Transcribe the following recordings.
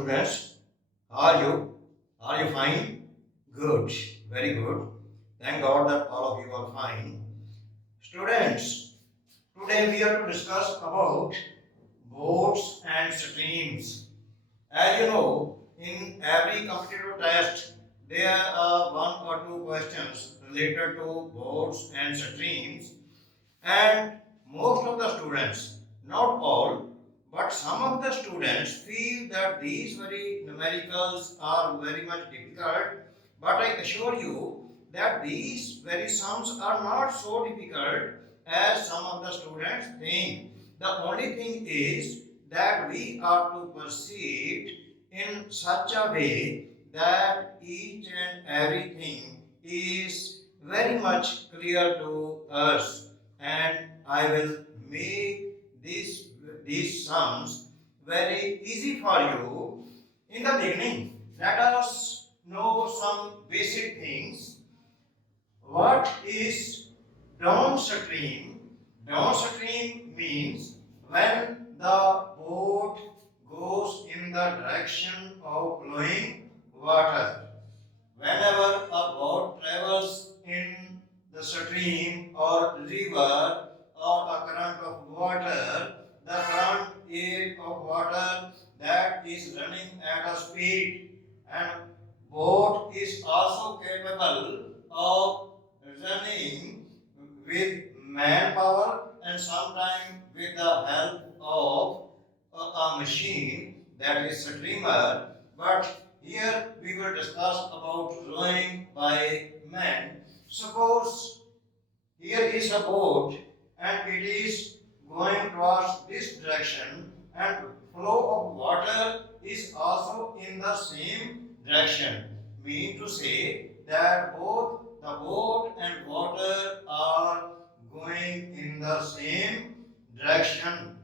students. How are you? Are you fine? Good. Very good. Thank God that all of you are fine. Students, today we are to discuss about boats and streams. As you know, in every competitive test, there are one or two questions related to boats and streams, and most of the students, not all, but some of the students feel that these very numericals are very much difficult. But I assure you that these very sums are not so difficult as some of the students think. The only thing is that we are to proceed in such a way that each and everything is very much clear to us, and I will make these sums very easy for you. In the beginning, let us know some basic things. What is downstream? Downstream means when the boat goes in the direction of flowing water. Whenever a boat travels in the stream or river or a current of water, the current is of water that is running at a speed, and boat is also capable of running with manpower and sometimes with the help of a machine, that is streamer. But here we will discuss about rowing by men. Suppose here is a boat and it is going towards this direction, and flow of water is also in the same direction. Mean to say that both the boat and water are going in the same direction,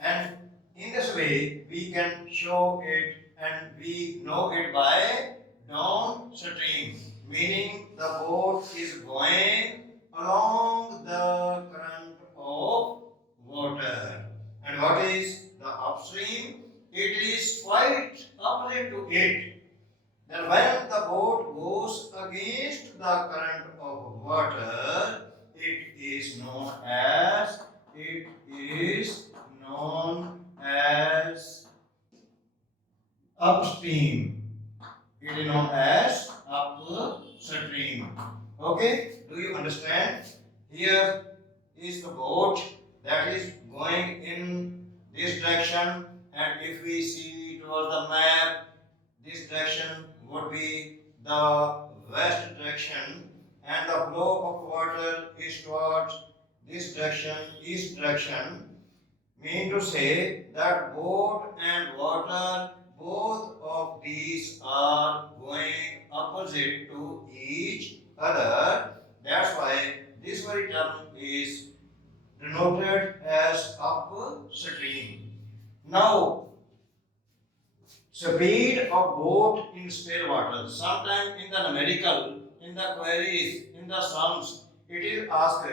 and in this way we can show it, and we know it by downstream, meaning the boat is going along the current of water. And what is the upstream? It is quite opposite to it. Then when the boat goes against the current of water, it is known as upstream. It is known as upstream. Okay? Do you understand? Here is the boat that is going in this direction, and if we see towards the map, this direction would be the west direction, and the flow of water is towards this direction, east direction. Mean to say that boat and water, both of these are going opposite to each other. That's why this very term is denoted as upstream. Now, speed of boat in still water. Sometimes in the numerical, in the queries, in the sums, it is asked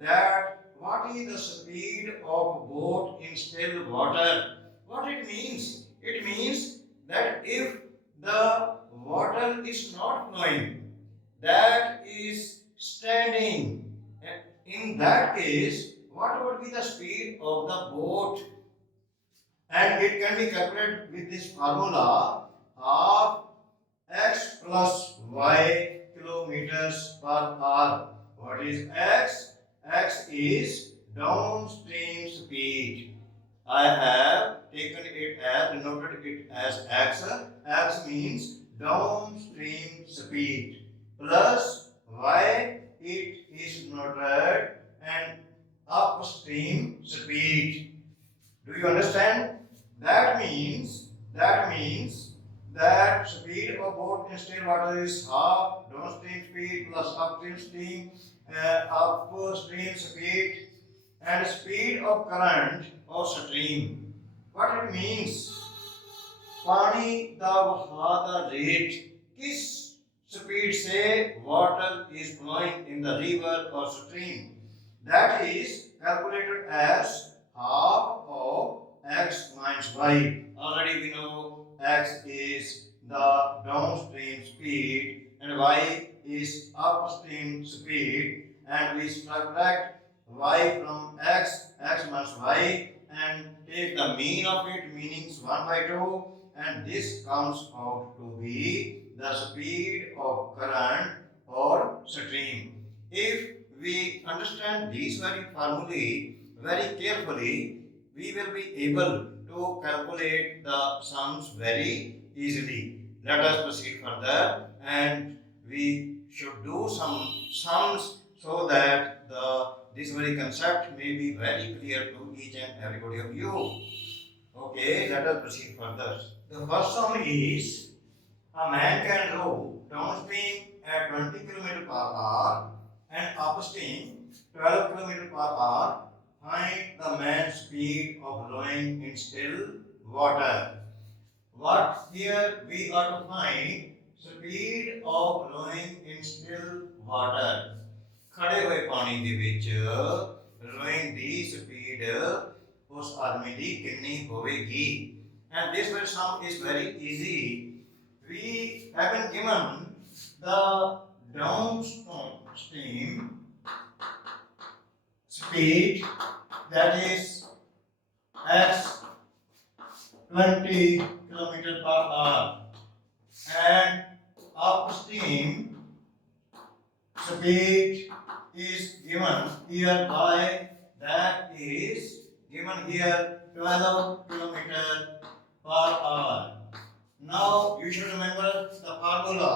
that what is the speed of boat in still water? What it means? It means that if the water is not flowing, that is standing. In that case, what would be the speed of the boat? And it can be calculated with this formula of x plus y kilometers per hour. What is x? X is downstream speed. I have taken it as, denoted it as x. X means downstream speed, plus y, it is noted, and upstream speed. Do you understand? That speed of boat in still water is half downstream speed plus upstream speed, and speed of current or stream. What it means? पानी का बहाव rate, किस speed से water is flowing in the river or stream, that is calculated as half of x minus y. Already we know x is the downstream speed and y is upstream speed, and we subtract y from x minus y, and take the mean of it, meanings 1 by 2, and this comes out to be the speed of current or stream. If we understand these very formulae very carefully, we will be able to calculate the sums very easily. Let us proceed further, and we should do some sums so that this very concept may be very clear to each and everybody of you. Okay, let us proceed further. The first sum is a man can row downstream at 20 km per hour and upstream 12 km per hour. Find the man's speed of rowing in still water. What here we are to find speed of rowing in still water. ਖੜੇ ਹੋਏ ਪਾਣੀ ਦੇ ਵਿੱਚ rowing ਦੀ speed ਉਸ ਆਦਮੀ ਦੀ ਕਿੰਨੀ ਹੋਵੇਗੀ? And this very sum is very easy. We have been given the downstream speed, that is x 20 km per hour, and upstream speed is given here by, that is given here 12 km per hour. Now you should remember the formula,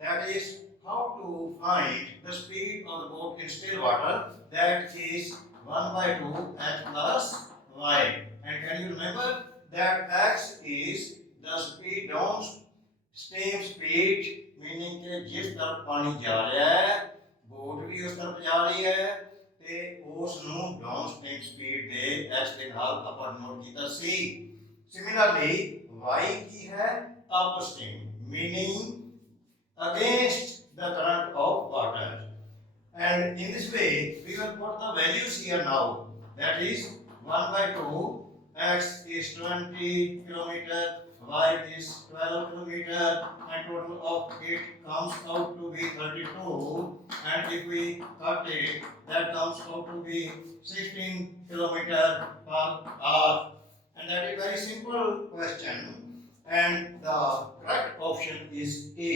that is how to find the speed of the boat in still water, that is 1 by 2 x plus y. And can you remember that x is the speed downstream speed, meaning कि जिस तरफ पानी जा रहा है boat भी उस तरफ जा रही है ਤੇ ਉਸ ਨੂੰ downstream speed ਦੇ x ਦੇ ਨਾਲ ਆਪਾਂ ਨੋਟ ਕੀਤਾ ਸੀ. Similarly y की है upstream, meaning against the current of water, and in this way we will put the values here now, that is 1 by 2, x is 20 km, y is 12 km, and total of it comes out to be 32, and if we cut it, that comes out to be 16 km per hour. And that is very simple question, and the correct option is A,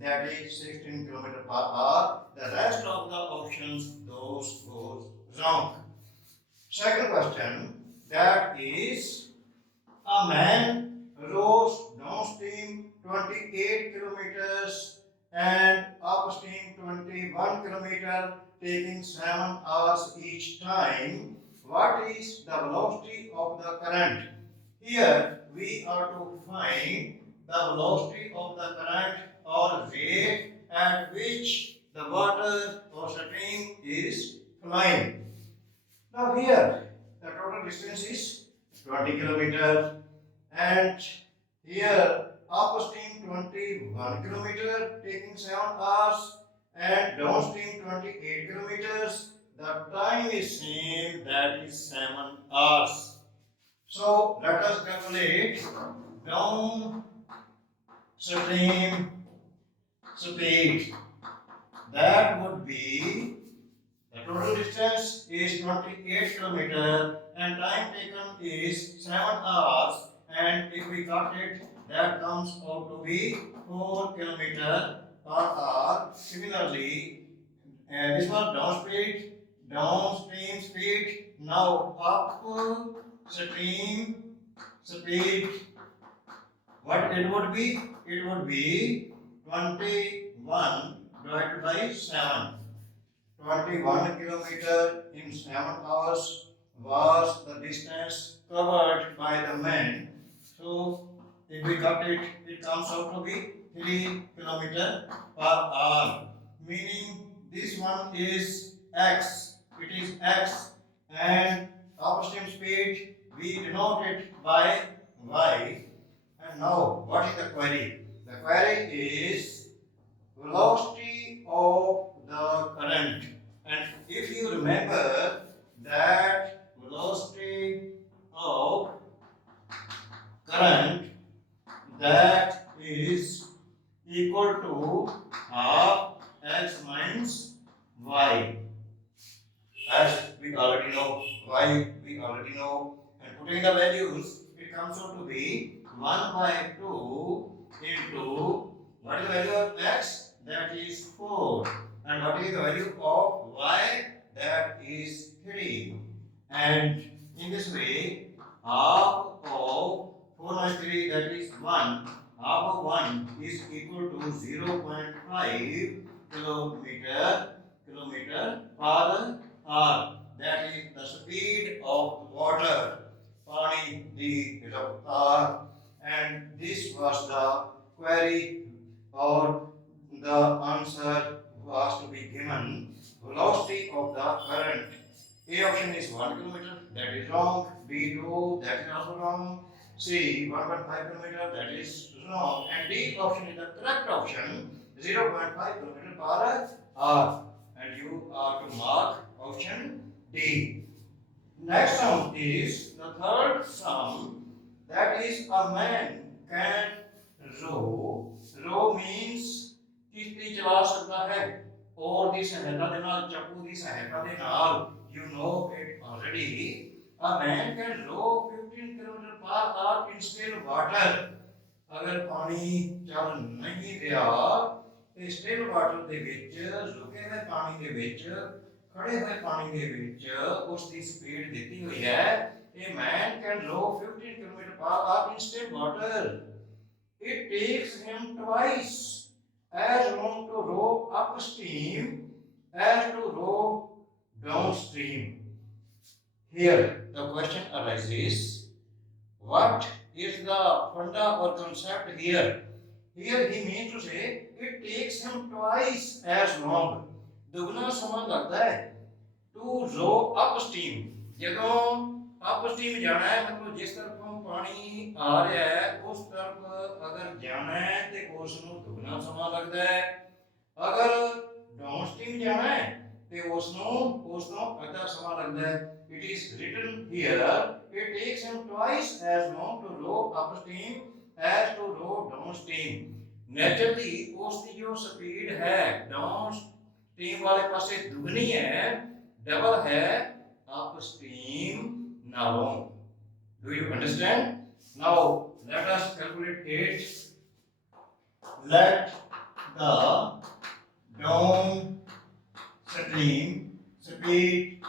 that is 16 km per hour. The rest of the options those goes wrong. Second question, that is a man rows downstream 28 kilometers and upstream 21 kilometer, taking 7 hours each time. What is the velocity of the current? Here we are to find the velocity of the current or rate at which the water or stream is flowing. Now here the total distance is 20 kilometers, and here upstream 21 kilometer, taking 7 hours, and downstream 28 kilometers. The time is same, that is 7 hours. So let us calculate downstream speed. That would be, the total distance is 28 kilometer and time taken is 7 hours, and if we cut it, that comes out to be 4 kilometer per hour. Similarly, this was downstream speed. Now upstream speed, what it would be? It would be 21 divided by 7. 21 kilometer in 7 hours was the distance covered by the man. So if we cut it, it comes out to be 3 kilometer per hour, meaning this one is x. It is x, and upstream speed we denote it by y. And now what is the query? The query is velocity of the current, and if you remember that velocity of current that is equal to half x minus y. X we already know, y we already know, and putting the values, it comes out to be 1 by 2 into what is the value of x? That is 4. And what is the value of y? That is 3. And in this way, half of 4 minus 3, that is 1. Half of 1 is equal to 0.5 kilometer per hour. That is the speed of water. Pani the raftar. And this was the query, or the answer was to be given. Velocity of the current. A option is 1 kilometer, that is wrong. B 2, that is also wrong. C 1.5 kilometer, that is wrong. And D option is the correct option, 0.5 kilometer per hour. And you are to mark option D. Next sum is the third sum, that is a man can row. Row means किश्ती चला सकता है और ਦੀ ਸਹਾਇਤਾ ਦੇ ਨਾਲ, ਚੱਪੂ ਦੀ ਸਹਾਇਤਾ ਦੇ ਨਾਲ, you know it already. A man can row 15 km per hour in still water. ਅਗਰ ਪਾਣੀ ਚੱਲ ਨਹੀਂ ਰਿਹਾ ਤੇ ਸਟਿਲ ਵਾਟਰ ਦੇ ਵਿੱਚ, ਰੁਕੇ ਹੋਏ ਪਾਣੀ ਦੇ ਵਿੱਚ, ਖੜੇ ਹੋਏ ਪਾਣੀ ਦੇ ਵਿੱਚ ਉਸ ਦੀ ਸਪੀਡ ਦਿੱਤੀ ਹੋਈ ਹੈ. A man can row 15 km per hour in still water. It takes him twice as long to row upstream as to row downstream. Here the question arises, what is the funda or concept here? Here he means to say it takes him twice as long. दुगना समय लगता है to row upstream. ਜਦੋਂ upstream जाना है, मतलब जिस तरफों पानी आ रहा है उस तरफ अगर जाना है तो उसਨੂੰ दुगना समय लगता है. अगर downstream जाना है तो उसਨੂੰ उस ਤੋਂ ਅੱਧਾ ਸਮਾਂ ਲੱਗਦਾ ਹੈ. It is written here, it takes him twice as long to row upstream as to row downstream. Naturally उसकी जो स्पीड है downstream वाले पासे दुगनी है, डबल है upstream नालों. Do you understand? Now let us calculate it. Let the downstream speed,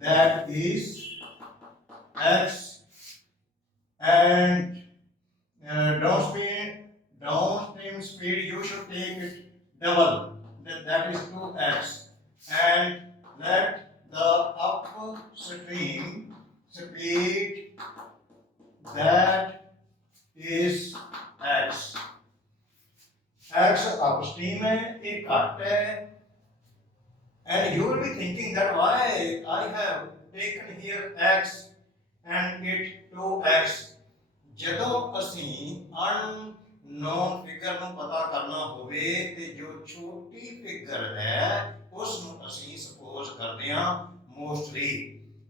that is x, and downstream speed you should take it double, that is 2x, and let the upstream speed, that is x. x upstream है, एक घट है. And you will be thinking that why I have taken here x and it 2x. ਜਦੋਂ ਅਸੀਂ unknown figure ਨੂੰ ਪਤਾ ਕਰਨਾ ਹੋਵੇ ਤੇ ਜੋ ਛੋਟੀ ਫਿਗਰ ਹੈ ਉਸ ਨੂੰ ਅਸੀਂ ਸਪੋਜ਼ ਕਰਦੇ ਹਾਂ ਮੋਸਟਲੀ.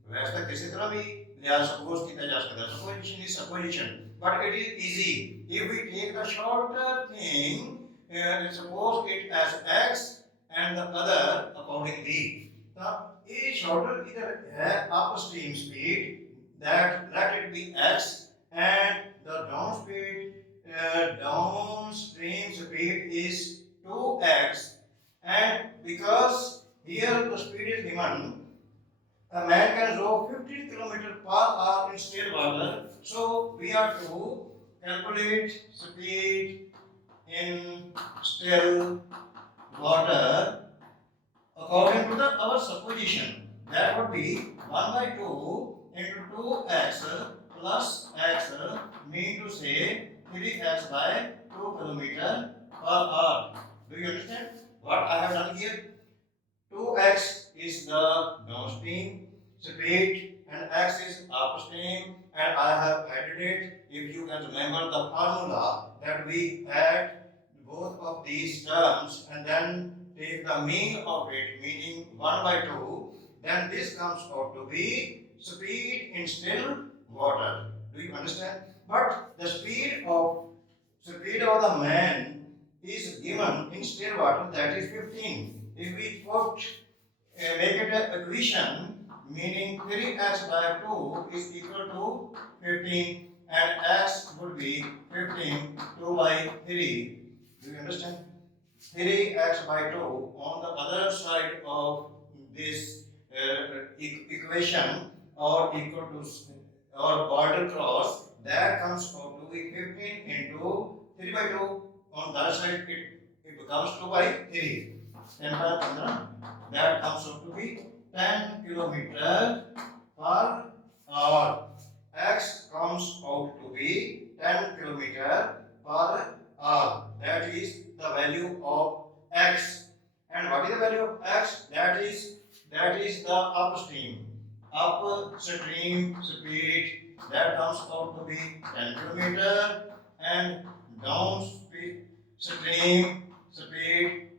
ਵੈਸੇ ਤਾਂ ਕਿਸੇ ਤਰ੍ਹਾਂ ਵੀ ਲਿਆ ਸਪੋਜ਼ ਕੀਤਾ ਜਾ ਸਕਦਾ, supposition is supposition, but it is easy if we take the shorter thing, suppose it as x and the other accordingly. ਤਾਂ ਇਹ shorter ਇਧਰ ਹੈ upstream speed, that let it be x, and the downstream speed is 2x. And because here the speed is given, a man can row 15 km per hour in still water, so we are to calculate speed in still water according to our supposition. That would be 1 by 2 into 2x plus x, mean to say 3x by 2 km per hour. Do you understand what I have done here? 2x is the downstream speed and x is upstream, and I have added it. If you can remember the formula, that we add both of these terms and then take the mean of it, meaning 1 by 2, then this comes out to be speed in still water. Do you understand? but the speed of the man is given in still water, that is 15. If we put make it an equation, meaning 3x by 2 is equal to 15, and x would be 15, 2 by 3. Do you understand? 3x by 2 on the other side of this equation, or equal to or border cross, that comes out to be 15 into 3 by 2. On that side it becomes 2 by 3. 10 by 15, that comes out to be 10 kilometer per hour. X comes out to be 10 kilometer per hour. That is the value of x. And what is the value of x? That is the upstream speed, that comes out to be 10 kilometer, and downstream speed,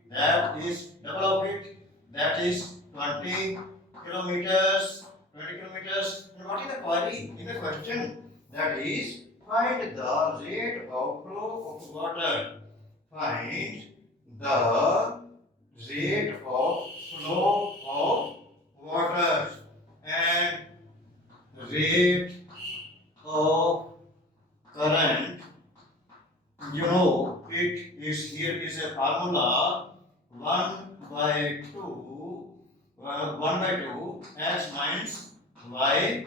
that is double of it, that is 20 kilometers. 20 kilometers. And what is the query in the question? That is, find the rate of flow of water. Find the rate of flow of water, and rate of current. You know, it is here is a formula 1 by 2, 1 by 2 x minus y,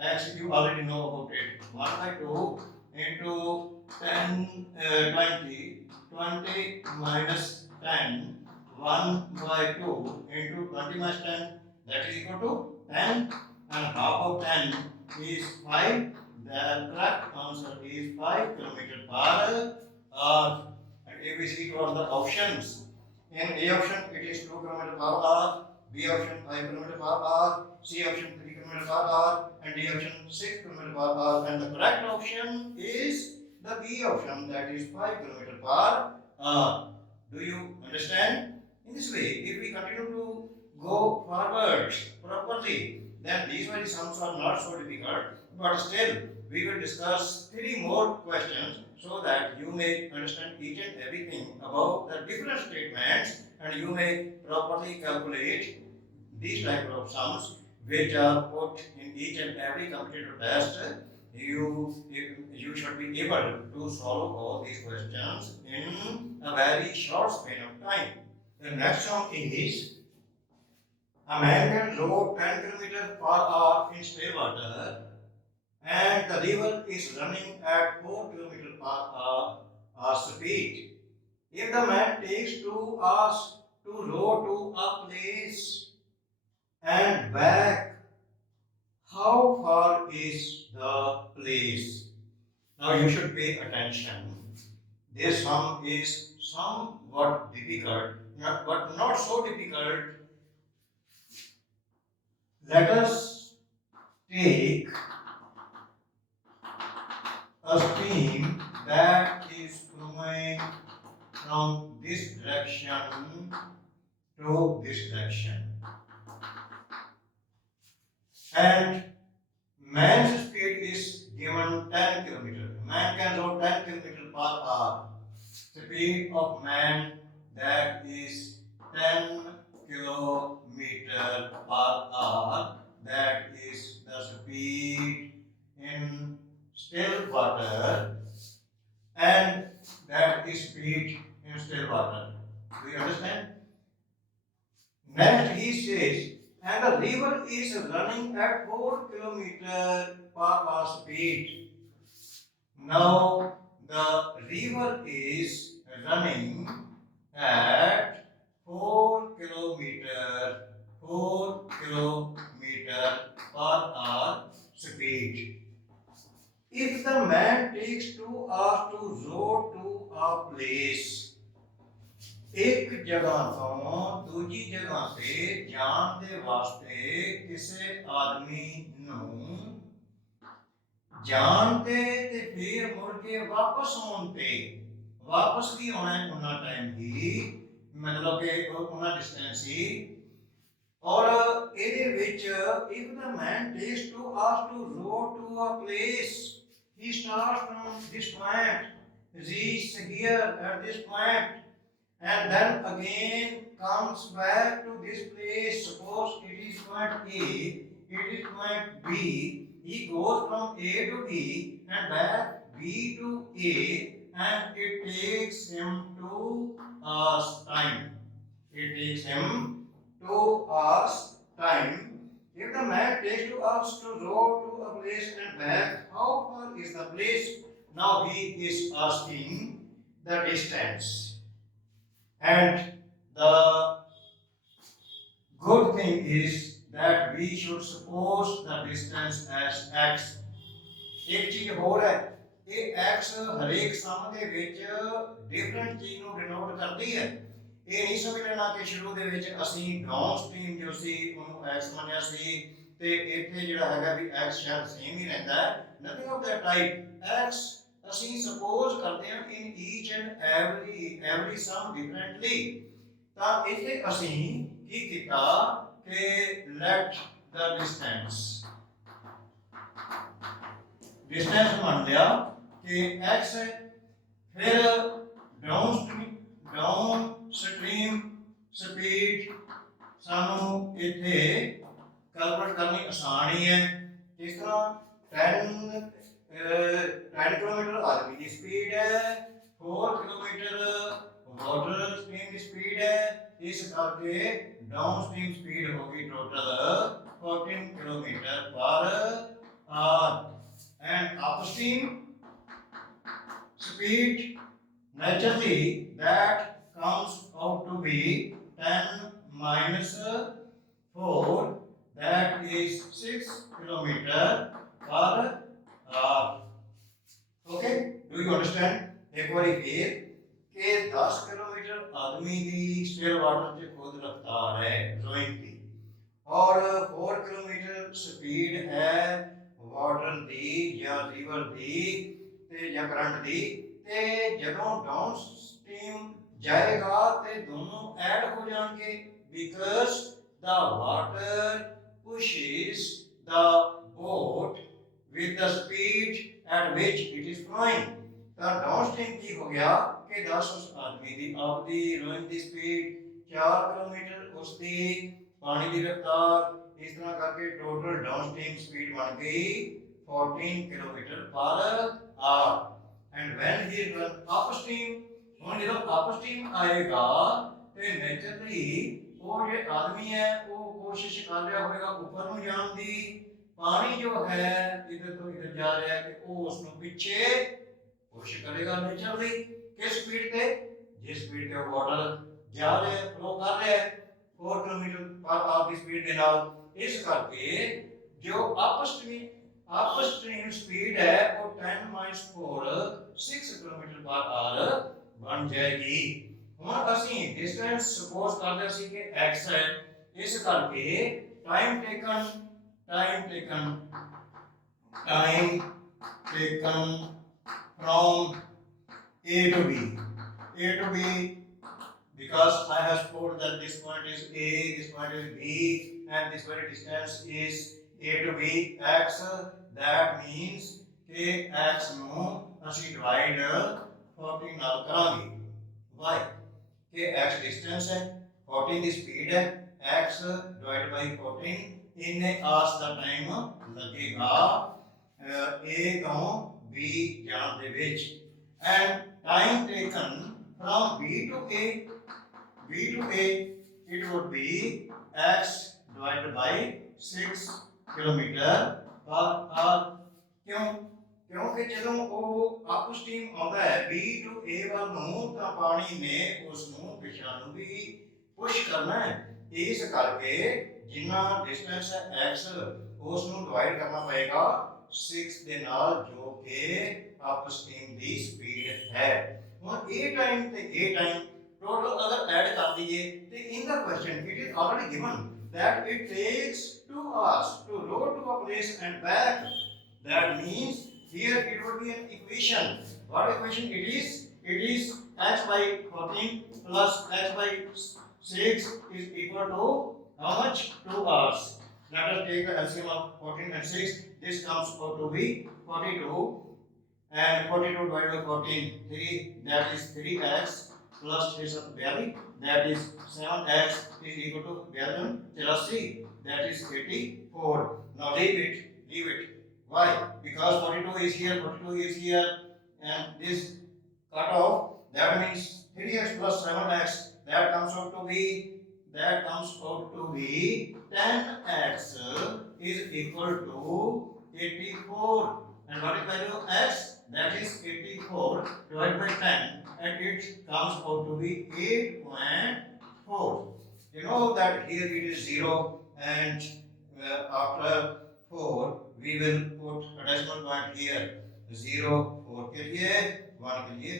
x you already know about it, 1 by 2 into 10, 20, 20 minus 10, 1 by 2 into 20 minus 10, that is equal to 10, and half of 10 is 5. The correct answer is 5 kilometer per hour. And if we see what the options, in A option it is 2 kilometer per hour, B option 5 kilometer per hour, C option 3 kilometer per hour, and D option 6 kilometer per hour. And the correct option is the B option, that is 5 kilometer per hour. Do you understand? In this way, if we continue to go forward properly, then these very sums are not so difficult, but still we will discuss 3 more questions so that you may understand each and everything about the different statements, and you may properly calculate these type of sums which are put in each and every competitive test. You should be able to solve all these questions in a very short span of time. The next sum is, a man can row 10 km per hour in still water, and the river is running at 4 km per hour speed. If the man takes 2 hours to row to a place and back, how far is the place? Now you should pay attention. This sum is somewhat difficult, but not so difficult. Let us take a stream that is flowing from this direction to this direction, and man's speed is given 10 km. Man can row 10 km per hour. Speed of man, that is 10 kilometer per hour. That is the speed in still water, and that is speed in still water. Do you understand? Next he says, and the river is running at 4 kilometer per hour speed. Now the river is running at 4 kilometer per hour speed. If the man takes 2 hours to row to a place, एक जगह ਤੋਂ ਦੂਜੀ ਜਗ੍ਹਾ ਤੇ ਜਾਣ ਦੇ ਵਾਸਤੇ ਕਿਸੇ ਆਦਮੀ ਨੂੰ ਜਾਣ ਤੇ ਫਿਰ ਮੁੜ ਕੇ ਵਾਪਸ ਆਉਣ ਤੇ, ਵਾਪਸ ਵੀ ਆਉਣਾ ਉਹਨਾਂ ਟਾਈਮ ਹੀ, ਮਤਲਬ ਕਿ ਉਹਨਾਂ ਡਿਸਟੈਂਸ ਹੀ, ਔਰ ਇਹਦੇ ਵਿੱਚ if the man takes 2 hours to row to a place, He starts from this point, reaches here at this point, and then again comes back to this place. Suppose it is point A, it is point B. He goes from A to B and back B to A, and it takes him 2 hours time. It takes him 2 hours time. If the man takes 2 hours to go to a place and back, how far is the place? Now he is asking the distance. And the good thing is that we should suppose the distance as x. ਇੱਕ ਚੀਜ਼ ਹੋਰ ਹੈ, ਇਹ x ਹਰੇਕ ਸਮ ਦੇ ਵਿੱਚ different ਚੀਜ਼ ਨੂੰ ਡਿਨੋਟ ਕਰਦੀ ਹੈ। ਇਹ ਨਹੀਂ ਸਮਝ ਲੈਣਾ ਕਿ ਸ਼ੁਰੂ ਦੇ ਵਿੱਚ ਅਸੀਂ ਡਾਊਨ ਸਟ੍ਰੀਮ ਜੋ ਸੀ ਉਹਨੂੰ x ਮੰਨਿਆ ਸੀ ਤੇ ਇੱਥੇ ਜਿਹੜਾ ਹੈਗਾ ਵੀ x ਸ਼ਾਇਦ ਸੇਮ ਹੀ ਰਹਿੰਦਾ ਹੈ। Nothing of that type. x ਅਸੀਂ ਸਪੋਜ਼ ਕਰਦੇ ਹਾਂ in each and every sum differently. ਤਾਂ ਇੱਥੇ ਅਸੀਂ ਕੀ ਕੀਤਾ ਕਿ ਲੈਟ ਦ डिस्टेंस मान लिया कि x है, फिर डाउन स्ट्रीम स्पीड सानू इथे कैलकुलेट करनी आसान ही है। जिस तरह 10 किलोमीटर आदमी की स्पीड है, 4 किलोमीटर वाटर स्ट्रीम की स्पीड है, इस करके डाउन स्ट्रीम स्पीड होगी total 14 kilometre per hour. And upstream speed naturally that comes out to be 10 minus 4, that is 6 kilometer per hour. Okay, do you understand? एक बार फिर कि 10 kilometre आदमी की स्टेयर वाटर से खुद रफ्तार है रोइंग की, और 4 किलोमीटर स्पीड है वाटर दी या रिवर दी ते या करंट दी। ते जदों डाउन स्ट्रीम जाएगा ते दोनों ऐड हो जाएंगे because the water pushes the boat with the speed at which it is flowing। ਤਾਂ डाउन स्ट्रीम की हो गया कि 10 उस आदमी दी आपदी रोइंग दी स्पीड, 4 किलोमीटर उसदी पानी दी रफ्तार, इस तरह करके टोटल डाउनस्ट्रीम स्पीड बन गई 14 kilometre per hour. And when he run upstream, ਹੁਣ ਜਦੋਂ अपस्ट्रीम आएगा ਤੇ ਨੇਚਰਲੀ ਉਹ ਜੇ ਆਦਮੀ ਹੈ ਉਹ ਕੋਸ਼ਿਸ਼ ਕਰ ਰਿਹਾ ਹੋਵੇਗਾ ਉੱਪਰ ਨੂੰ ਜਾਣ ਦੀ। ਪਾਣੀ ਜੋ ਹੈ ਇਧਰ ਤੋਂ ਇਧਰ ਜਾ ਰਿਹਾ ਹੈ ਕਿ ਉਹ ਉਸ ਨੂੰ ਪਿੱਛੇ ਕੋਸ਼ਿਸ਼ ਕਰੇਗਾ ਨੇਚਰਲੀ ਕਿਸ ਸਪੀਡ ਤੇ, ਜਿਸ ਸਪੀਡ ਤੇ ਵਾਟਰ ਜਾ ਰਿਹਾ ਹੈ, ਫਲੋ ਕਰ ਰਿਹਾ ਹੈ 4 किलोमीटर पर आवर की स्पीड के नाल। इस करके जो अपस्ट्रीम स्पीड है वो 10 माइनस 4 6 किलोमीटर पर आवर बन जाएगी। हुण असीं डिस्टेंस सपोज करदे सी कि x है, इस करके time taken from A to B because I have told that this point is A, this point is B, and this very distance is A to B x। That means कि x ਨੂੰ ਅਸੀਂ divide 14 ਨਾਲ ਕਰਾਂਗੇ। Why? कि x distance है, 14 ਦੀ speed है, x divided by 14 ਇੰਨੇ hours ਦਾ time ਲੱਗੇਗਾ A ਤੋਂ B ਜਾਣ ਦੇ ਵਿੱਚ। And time taken from B to A, it would be x divided by 6 kilometer per hour। क्यों? क्योंकि ਜਦੋਂ ਉਹ ਅਪਸਟ੍ਰੀਮ ਆਉਂਦਾ ਹੈ B to A ਵੱਲ ਨੂੰ ਤਾਂ ਪਾਣੀ ਨੇ ਉਸ ਨੂੰ ਪਿਛਾ ਨੂੰ ਵੀ ਪੁਸ਼ ਕਰਨਾ ਹੈ। ਇਸ ਕਰਕੇ ਜਿੰਨਾ ਡਿਸਟੈਂਸ ਹੈ x ਉਸ ਨੂੰ ਡਿਵਾਈਡ ਕਰਨਾ ਪਏਗਾ 6 ਦੇ ਨਾਲ ਜੋ ਕਿ ਅਪਸਟ੍ਰੀਮ ਦੀ ਸਪੀਡ ਹੈ। ਹੁਣ A ਟਾਈਮ ਤੇ A ਟਾਈਮ टोटल अगर ऐड कर दीजिए तो in the question it is already given that it takes 2 hours to row to a place and back। That means here it would be an equation। What equation it is? It is x by 14 plus x by 6 is equal to how much? 2 hours। Let us take the LCM of 14 and 6। This comes out to be 42। and 42 divided by 14, 3, that is 3x plus 3 value, that is 7x is equal to 82, that is 84. Now leave it. Why? Because 42 is here, 42 is here, and this cut off, that means 3x plus 7x, that comes out to be 10x is equal to 84. And what is value of x? That is 84 divided by 10, and it comes out to be 8.4. You know that here it is 0, and after 4 we will put a decimal point here. 0 4 के लिए 1 के लिए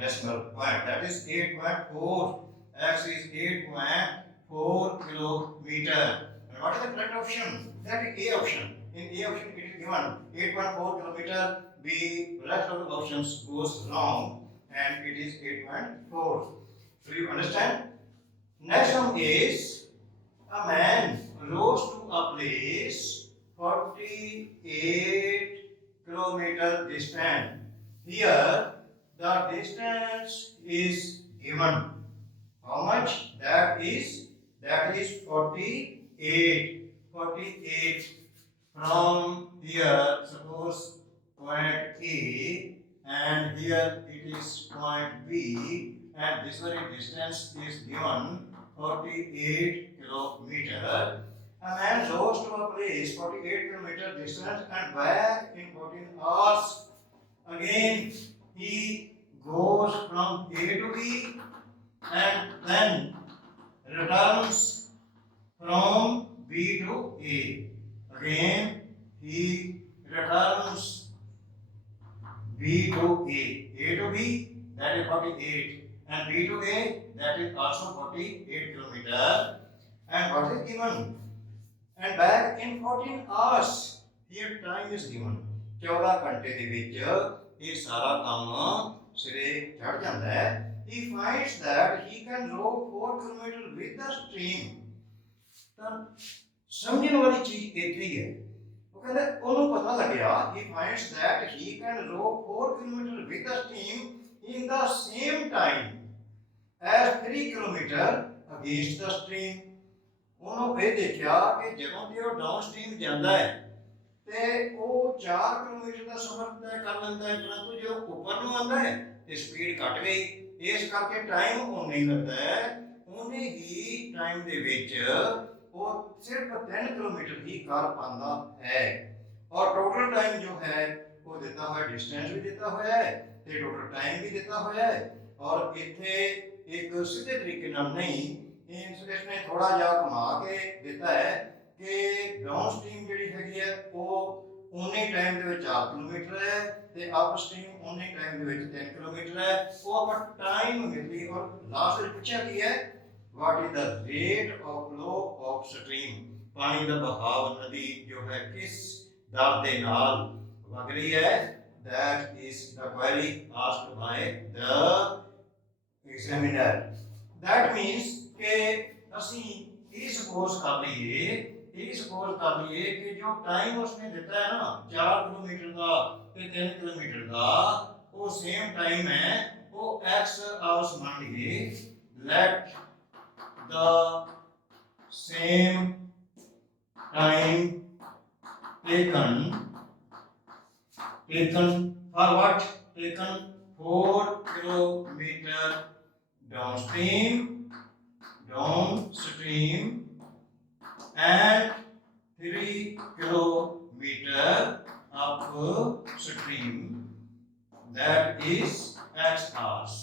decimal point, that is 8.4. X is 8.4 kilometer. And what is the correct option? That is A option. In A option it is given 8.4 kilometer. The rest of the options goes wrong, and it is 8.4. Do you understand? Next one is a man rose to a place 48 kilometer distant. Here the distance is given. How much? That is 48. 48 from here, suppose point A, and here it is point B, and this very distance is given 48 kilometer. A man goes to a place 48 kilometer distance and back in 14 hours. Again he goes from A to B and then returns from B to A. Again he returns B to A to B, that is 48, and B to A, that is also 48 kilometer. And what is given? And back in 14 hours. Here time is given. 14 ਘੰਟੇ ਦੇ ਵਿੱਚ ਇਹ ਸਾਰਾ ਕੰਮ ਸਿਰੇ ਚੜ ਜਾਂਦਾ ਹੈ. He finds that he can row 4 kilometers with the stream. ਤਾਂ ਸਮਝਣ ਵਾਲੀ ਚੀਜ਼ ਇੱਥੇ ਹੀ ਹੈ. ਉਹ ਕਹਿੰਦਾ ਉਹਨੂੰ ਪਤਾ ਲੱਗਿਆ, he finds that he can row 4 kilometers with the stream in the same time as 3 kilometers against the stream. ਉਹਨੂੰ ਇਹ ਦੇਖਿਆ ਕਿ ਜਦੋਂ ਕਿ ਉਹ ਡਾਊਨ ਸਟ੍ਰੀਮ ਜਾਂਦਾ ਹੈ ਤੇ ਉਹ 4 ਕਿਲੋਮੀਟਰ ਦਾ ਸਫ਼ਰ ਤੈਅ ਕਰ ਲੈਂਦਾ ਹੈ, ਪਰੰਤੂ ਜੇ ਉਹ ਉੱਪਰ ਨੂੰ ਆਉਂਦਾ ਹੈ ਤੇ ਸਪੀਡ ਘਟ ਗਈ, ਇਸ ਕਰਕੇ ਟਾਈਮ ਉਹ ਨਹੀਂ ਲੱਗਦਾ ਹੈ. ਉਹਨੇ ਹੀ ਟਾਈਮ ਦੇ ਵਿੱਚ ਉਹ ਸਿਰਫ 3 ਕਿਲੋਮੀਟਰ ਹੀ ਕਰ ਪਾਉਂਦਾ ਹੈ. ਔਰ ਟੋਟਲ ਟਾਈਮ ਜੋ ਹੈ ਉਹ ਦਿੱਤਾ ਹੋਇਆ, ਡਿਸਟੈਂਸ ਵੀ ਦਿੱਤਾ ਹੋਇਆ ਹੈ ਤੇ ਟੋਟਲ ਟਾਈਮ ਵੀ ਦਿੱਤਾ ਹੋਇਆ ਹੈ. ਔਰ ਇੱਥੇ ਇੱਕ ਸਿੱਧੇ ਤਰੀਕੇ ਨਾਲ ਨਹੀਂ, इसने थोड़ा जिहा घुमा के दिता है कि डाउन स्ट्रीम जिहड़ी हैगी है वो उन्ने टाइम दे विच 4 किलोमीटर है ते अप स्ट्रीम उन्ने टाइम दे विच 3 किलोमीटर है. वो आपां टाइम मिलदी और लास्ट विच पूछा की है, what is the rate of flow of stream. पानी दा बहाव नदी जो है किस दर दे नाल वग रही है. That is the query asked by the examiner. That means कि ਅਸੀਂ ਇਹ ਸਪੋਜ਼ ਕਰ ਲਈਏ ਕਿ ਜੋ ਟਾਈਮ ਉਸਨੇ ਦਿੱਤਾ ਹੈ ਨਾ 4 ਕਿਲੋਮੀਟਰ ਦਾ ਤੇ 3 ਕਿਲੋਮੀਟਰ ਦਾ, ਉਹ ਸੇਮ ਟਾਈਮ ਹੈ. ਉਹ x ਆਵਰਸ ਮੰਨ ਲਈਏ. Let the same time taken for what? Taken 4 kilometer downstream and 3 kilometer upstream. That is x hours.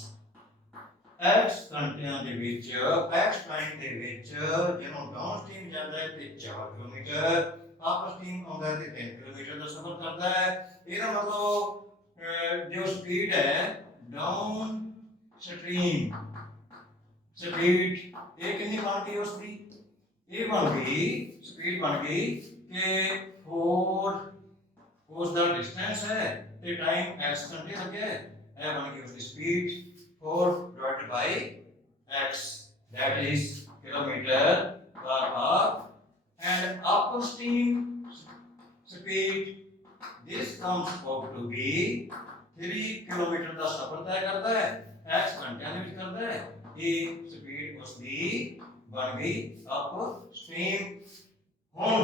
x ਘੰਟਿਆਂ ਦੇ ਵਿੱਚ x ਟਾਈਮ ਦੇ ਵਿੱਚ ਜਦੋਂ ਡਾਊਨਸਟ੍ਰੀਮ ਜਾਂਦਾ ਹੈ ਤੇ 4 ਕਿਲੋਮੀਟਰ, ਅਪਸਟ੍ਰੀਮ ਆਉਂਦਾ ਹੈ ਤੇ 3 ਕਿਲੋਮੀਟਰ ਦਾ ਸਫ਼ਰ ਕਰਦਾ ਹੈ. ਇਹਦਾ ਮਤਲਬ ਜੋ ਸਪੀਡ ਹੈ ਡਾਊਨ ਸਟ੍ਰੀਮ ਸਪੀਡ ਇਹ ਕਿੰਨੀ ਬਣ ਗਈ ਉਸਦੀ? ਇਹ ਬਣ ਗਈ, ਸਪੀਡ ਬਣ ਗਈ ਕਿ 4 ਉਸ ਦਾ ਡਿਸਟੈਂਸ ਹੈ ਤੇ ਟਾਈਮ x ਘੰਟੇ ਲੱਗਿਆ ਹੈ. ਇਹ ਬਣ ਗਈ ਉਸਦੀ speed 4 divided by x, that is kilometer per hour. And upstream speed this comes out to be 3 kilometre का सफर तय करता है, x घंटे ਦੇ ਵਿੱਚ करता है, ਇਹ स्पीड उसकी बन गई अप स्ट्रीम। ਹੁਣ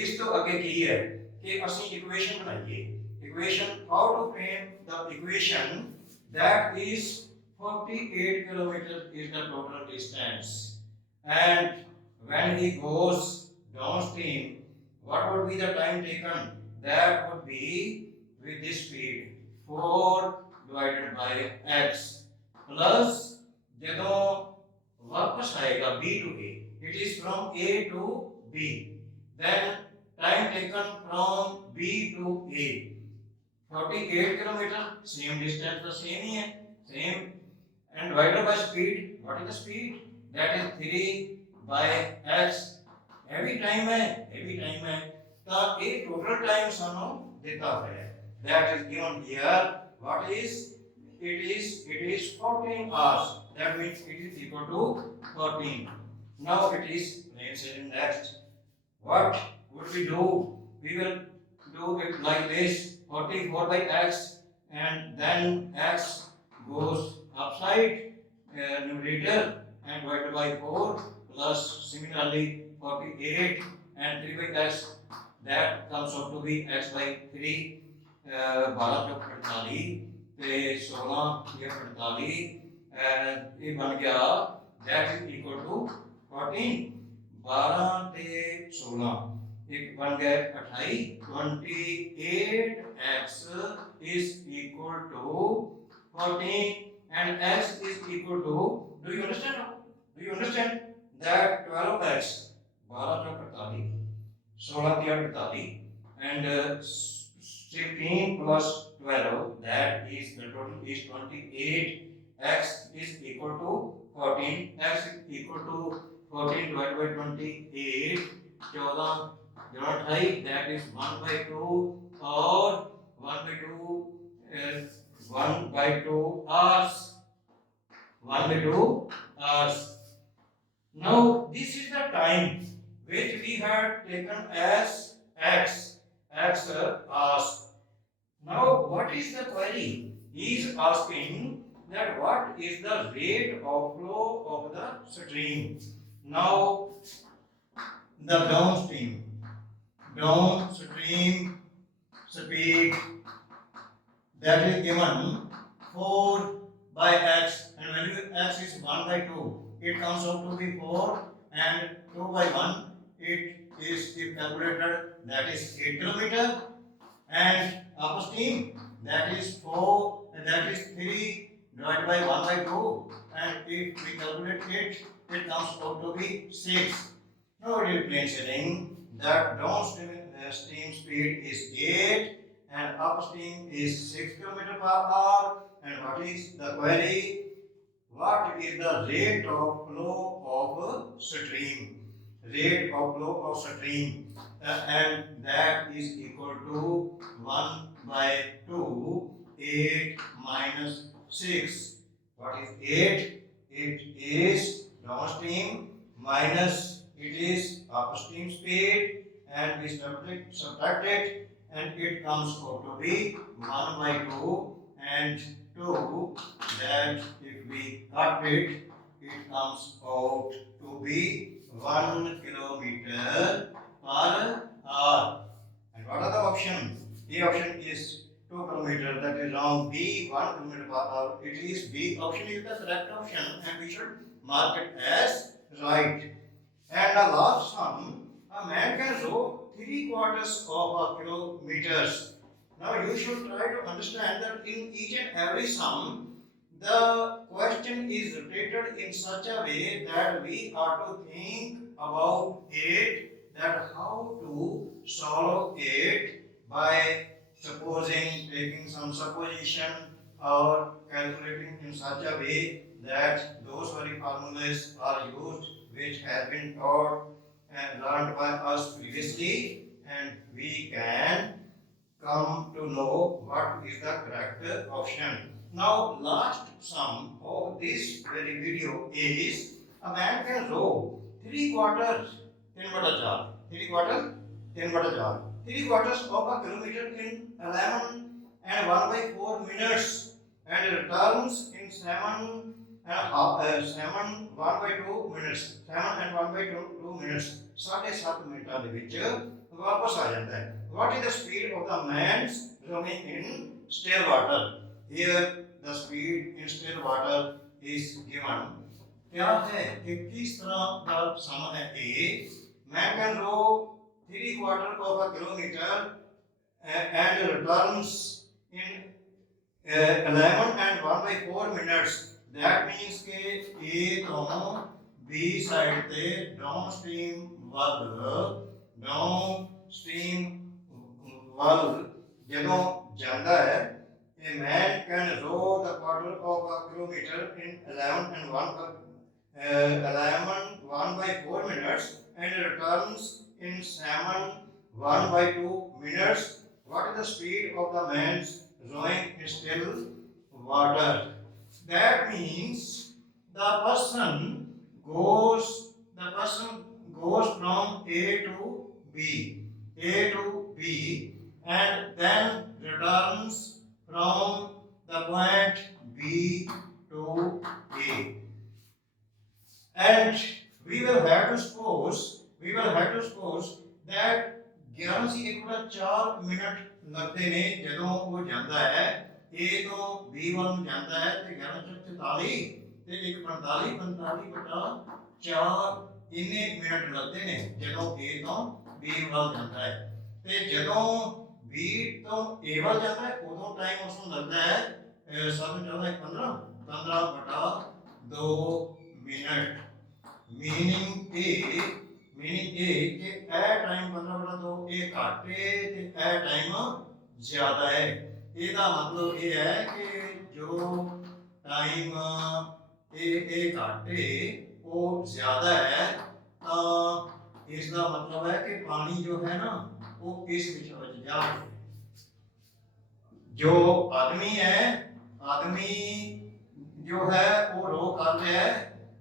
ਇਸ ਤੋਂ ਅੱਗੇ ਕੀ ਹੈ ਕਿ ਅਸੀਂ ਇਕੁਏਸ਼ਨ ਬਣਾਈਏ। equation, how to frame the equation that is 48 kilometers is the total distance, and when he goes downstream, what would be the time taken? That would be with this speed 4 divided by x plus ਜਦੋਂ वापस आएगा B to A, it is from A to B, then time taken from B to A 48 kilometer, same distance, the same ही है, same, and divided by speed, what is the speed? That is 3 by x, every time है, तो ये total time सानू देता है, that is given here, what is, it is 14 hours, that means it is equal to 14. Now it is, let's say next, what would we do? We will do it like this, 44 by x, and then x goes upside numerator and divided by 4 plus similarly 48 and 3 by x, that comes out to be x by 3, 12 चौक 48 ਤੇ 16 ये 48 ये बन गया, that is equal to 14, 12 ਤੇ 16 एक बन गया 28, 28x is equal to 14 and x is equal to, do you understand that 12x 12 चौक 48, 16 दिया 48 and 16 plus 12, that is the total is 28, x is equal to 14, x is equal to 14 divided by 28, 14 28, that is 1 by 2 or 1 by 2 1 by 2 hours, 1 by 2 hours. Now this is the time which we had taken as x hours. Now what is the query? He is asking that what is the rate of flow of the stream. Now the downstream speed, that is given 4 by x, and value x is 1 by 2, it comes out to be 4 and 2 by 1, it is if calculated, that is 8 kilometer, and upstream, that is 4, that is 3 divided by 1 by 2, and if we calculate it, it comes out to be 6. Now it is plain sailing that downstream steam speed is 8 and upstream is 6 km per hour, and what is the query? What is the rate of flow of stream? Rate of flow of stream, and that is equal to 1 by 2, 8 minus 6. What is 8? It is downstream minus it is upstream speed, and we subtract it, and it comes out to be 1 by 2 and 2, that if we cut it, it comes out to be 1 kilometer per hour. And what are the options? The option is 2 kilometer, that is wrong. B 1 kilometer per hour, it is B option is the correct option, and we should mark it as right. And the last sum, a man can row 3/4 of a kilometers. Now you should try to understand that in each and every sum, the question is rotated in such a way that we are to think about it, that how to solve it by supposing, taking some supposition or calculating in such a way that those very formulas are used which has been taught and learned by us previously, and we can come to know what is the correct option. Now last sum of this very video is, a man can row 3/4 3/4 3/4 3 quarters of a kilometer in 11 and 1 by 4 minutes and returns in 7 1 by 2 minutes 7 and 1 by 2 minutes 7.5 ਮਿੰਟਾਂ ਦੇ ਵਿੱਚ ਵਾਪਸ ਆ ਜਾਂਦਾ ਹੈ। What is the speed of the man's swimming in still water? Here the speed in still water is given. क्या है कि किस तरह का सम है कि man can row 3 quarter of a kilometer and returns in 11 and 1 by 4 minutes. That means कि A ਤੋਂ B साइड ਤੇ downstream ਵੱਲ ਜਦੋਂ ਜਾਂਦਾ ਹੈ, a man can row the quarter of a kilometer in 11 and 1 by 4 minutes and returns in 7 1 by 2 minutes. What is the speed of the man's rowing in still water? That means the person goes from A to B and then returns from the point B to A. And we will have to suppose that 11:04 minute ਲੱਗਦੇ ਨੇ ਜਦੋਂ ਉਹ ਜਾਂਦਾ ਹੈ A ਤੋਂ B ਵੱਲ ਨੂੰ ਜਾਂਦਾ ਹੈ ਤੇ 11:44 ਤੇ 1:45 ਬਟਾ 4 ਇੰਨੇ ਮਿੰਟ ਲੱਗਦੇ ਨੇ ਜਦੋਂ A ਤੋਂ B ਵੱਲ ਜਾਂਦਾ ਹੈ। ਤੇ ਜਦੋਂ B ਤੋਂ A ਵੱਲ ਜਾਂਦਾ ਹੈ ਉਦੋਂ ਟਾਈਮ ਉਸ ਨੂੰ ਲੱਗਦਾ ਹੈ 15 ਬਟਾ 2 ਮਿੰਟ। मीनिंग ए कि ए टाइम 15 बटा 2 ए घट है ते ए टाइम ज्यादा है। ਇਹਦਾ ਮਤਲਬ ਇਹ ਹੈ ਕਿ ਜੋ ਟਾਈਮ ਇਹ ਘੱਟ ਹੈ ਉਹ ਜ਼ਿਆਦਾ ਹੈ, ਤਾਂ ਇਸ ਦਾ ਮਤਲਬ ਹੈ ਕਿ ਪਾਣੀ ਜੋ ਹੈ ਨਾ ਉਹ ਇਸ ਵਿੱਚ ਜਾ ਰਿਹਾ ਹੈ। जो आदमी जो है वो रो कर रहा है,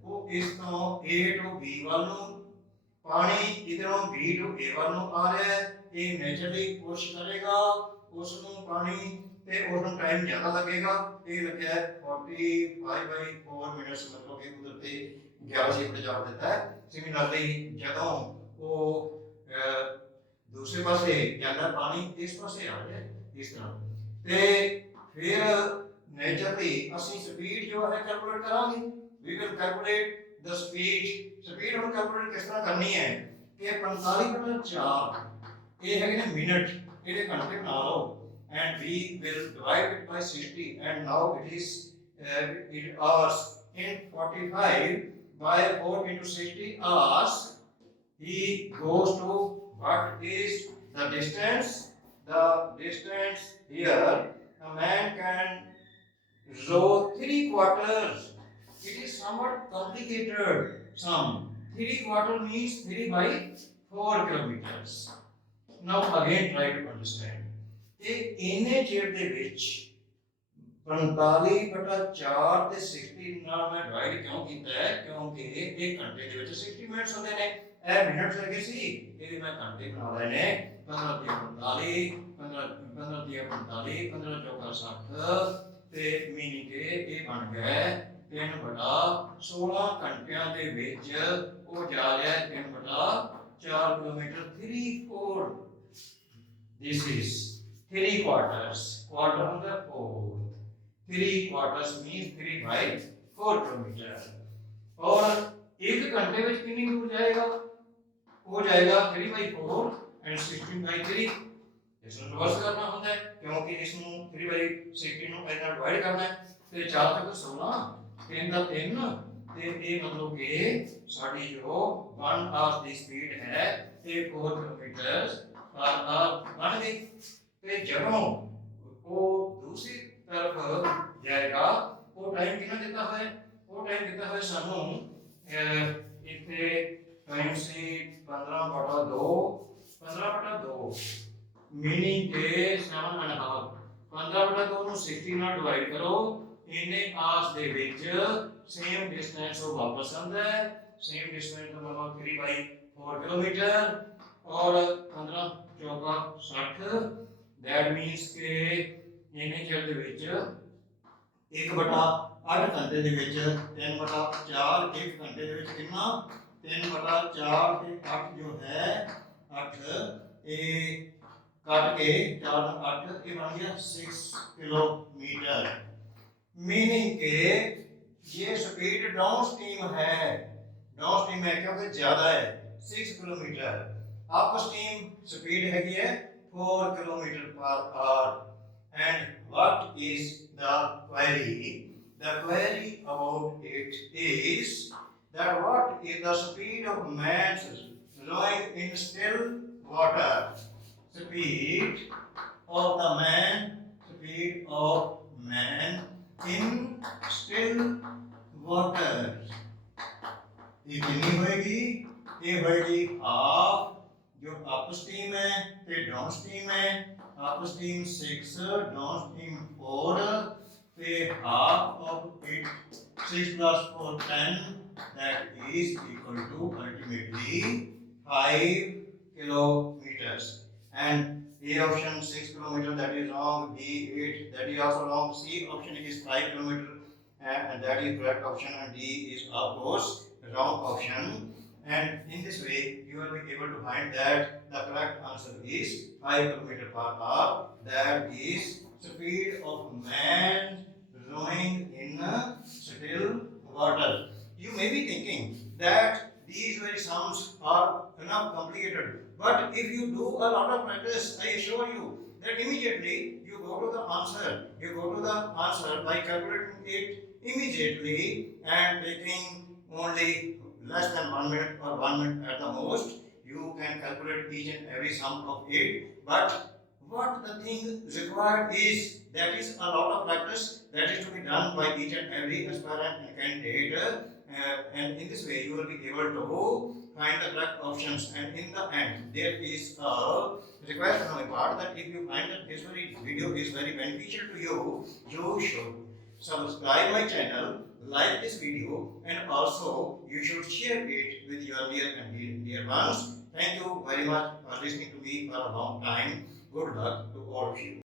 वो इस तो A to B ਵੱਲ ਨੂੰ ਪਾਣੀ ਇਧਰੋਂ B to A ਵੱਲ ਨੂੰ ਆ ਰਿਹਾ ਹੈ। ਇਹ ਨੇਚਰਲੀ ਪੁਸ਼ ਕਰੇਗਾ ਉਸ ਨੂੰ ਪਾਣੀ ਤੇ ਉਸ ਨੂੰ ਟਾਈਮ ਜ਼ਿਆਦਾ ਲੱਗੇਗਾ। ਇਹ ਲੱਗਿਆ 45/4 ਮਿੰਟਸ, ਮਤਲਬ ਕਿ ਕੁਦਰਤੀ 11:50 ਦਿੱਤਾ ਹੈ। ਸਿਮਿਲਰਲੀ ਜਦੋਂ ਉਹ ਦੂਸਰੇ ਪਾਸੇ ਜਾਂਦਾ ਪਾਣੀ ਇਸ ਪਾਸੇ ਆ ਰਿਹਾ ਇਸ ਤਰ੍ਹਾਂ, ਤੇ ਫਿਰ ਨੇਚਰਲੀ ਅਸੀਂ ਸਪੀਡ ਜੋ ਹੈ ਕੈਲਕੂਲੇਟ ਕਰਾਂਗੇ। We will calculate the speed ਹੁਣ ਕੈਲਕੂਲੇਟ ਕਿਸ ਤਰ੍ਹਾਂ ਕਰਨੀ ਹੈ ਕਿ 45/4 ਇਹ ਹੈਗੇ ਨੇ ਮਿੰਟ, ਇਹਦੇ ਘੰਟੇ ਬਣਾ ਲਓ and we will divide it by 60 and now it is hours in 45/4 into 60 hours. He goes to what is the distance here. A man can row 3 quarters. It is somewhat complicated. 3 quarter means 3/4 kilometers. Now again try to understand. ਤੇ ਇੰਨੇ ਚਿਰ ਦੇ ਵਿੱਚ 45/4 ਤੇ 60 ਨਾਲ ਮੈਂ divide ਕਿਉਂ ਕੀਤਾ ਹੈ, ਕਿਉਂਕਿ ਇਹ ਘੰਟੇ ਦੇ ਵਿੱਚ 60 ਮਿੰਟਸ ਹੁੰਦੇ ਨੇ। ਇਹ ਮਿੰਟਸ ਲੱਗੇ ਸੀ, ਇਹਦੇ ਮੈਂ ਘੰਟੇ ਬਣਾ ਲਏ ਨੇ। 15 ਚੌਕਾ 60 ਤੇ ਮੀਨਿੰਗ ਕਿ ਇਹ ਬਣ ਗਿਆ 3/16 ਘੰਟਿਆਂ ਦੇ ਵਿੱਚ ਉਹ ਜਾ ਰਿਹਾ 3/4 kilometre. 3/4 this is 3 quarters, quarter ਹੁੰਦਾ 4, 3 quarters means 3/4 kilometer। और एक घंटे में कितनी दूर जाएगा, हो जाएगा 3/4 and 16/3। इसमें रिवर्स करना होता है क्योंकि इसमें 3/16 ਨੂੰ ਇਹਦਾ ਡਿਵਾਈਡ ਕਰਨਾ ਹੈ ਤੇ 4 ਤੱਕ 16 3 ਦਾ 3 ਤੇ ਇਹ ਮਤਲਬ ਕਿ ਸਾਡੀ ਜੋ 1 ਆਵਰ ਦੀ ਸਪੀਡ ਹੈ ਇਹ 4 ਕਿਲੋਮੀਟਰ ਪਰ ਆਵਰ ਬਣ ਗਈ। ਤੇ ਜਦੋਂ ਉਹ ਦੂਸਰੀ ਤਰਫ ਜਾਏਗਾ ਉਹ ਟਾਈਮ ਕਿੰਨਾ ਦਿੱਤਾ ਹੋਇਆ, ਉਹ ਟਾਈਮ ਦਿੱਤਾ ਹੋਇਆ ਸਾਨੂੰ ਇੱਥੇ ਟਾਈਮ ਸੀ 15/2 ਮੀਨਿੰਗ ਕਿ 7.5 15/2 ਨੂੰ 60 ਨਾਲ ਡਿਵਾਈਡ ਕਰੋ, ਇੰਨੇ ਆਸ ਦੇ ਵਿੱਚ ਸੇਮ ਡਿਸਟੈਂਸ ਉਹ ਵਾਪਸ ਆਉਂਦਾ ਹੈ। ਸੇਮ ਡਿਸਟੈਂਸ ਦਾ ਮਤਲਬ 3/4 ਕਿਲੋਮੀਟਰ। और 15 चौका 60 दैट मीन्स के ਇੰਨੇ ਚਿਰ ਦੇ ਵਿੱਚ 1/8 ਘੰਟੇ ਦੇ ਵਿੱਚ 3/4 1 ਘੰਟੇ ਦੇ ਵਿੱਚ ਕਿੰਨਾ 3/4 ਤੇ 8 ਜੋ ਹੈ 8 ਇਹ ਕੱਟ ਕੇ 4 ਦਾ 8 ਇਹ ਬਣ ਗਿਆ 6 किलोमीटर मीनिंग के ये स्पीड डाउन स्ट्रीम है क्योंकि ज्यादा है 6 किलोमीटर अप स्ट्रीम स्पीड है 4 kilometre per hour and what is the query about it is that what is the speed of man rowing in still water speed of the man speed of man in still water ये कितनी होएगी ये होएगी half जो up stream है ते down stream है up stream 6 down stream 4 ते half of it 6 plus 4 10 that is equal to ultimately 5 kilometers and A option 6 kilometer that is wrong. B 8 that is also wrong. C option is 5 kilometer and that is correct option and D is of course wrong option. And in this way you will be able to find that the correct answer is 5 kilometer per hour. That is speed of man rowing in still water. You may be thinking that these very sums are enough complicated. But if you do a lot of practice, I assure you that immediately you go to the answer. You go to the answer by calculating it immediately and taking only less than 1 minute or 1 minute at the most. You can calculate each and every sum of it. But what the thing required is that is a lot of practice that is to be done by each and every aspirant and candidate. And in this way you will be able to find the correct options and in the end there is a request on my part that if you find that this video is very beneficial to you, you should subscribe my channel, like this video and also you should share it with your near and dear ones. Thank you very much for listening to me for a long time. Good luck to all of you.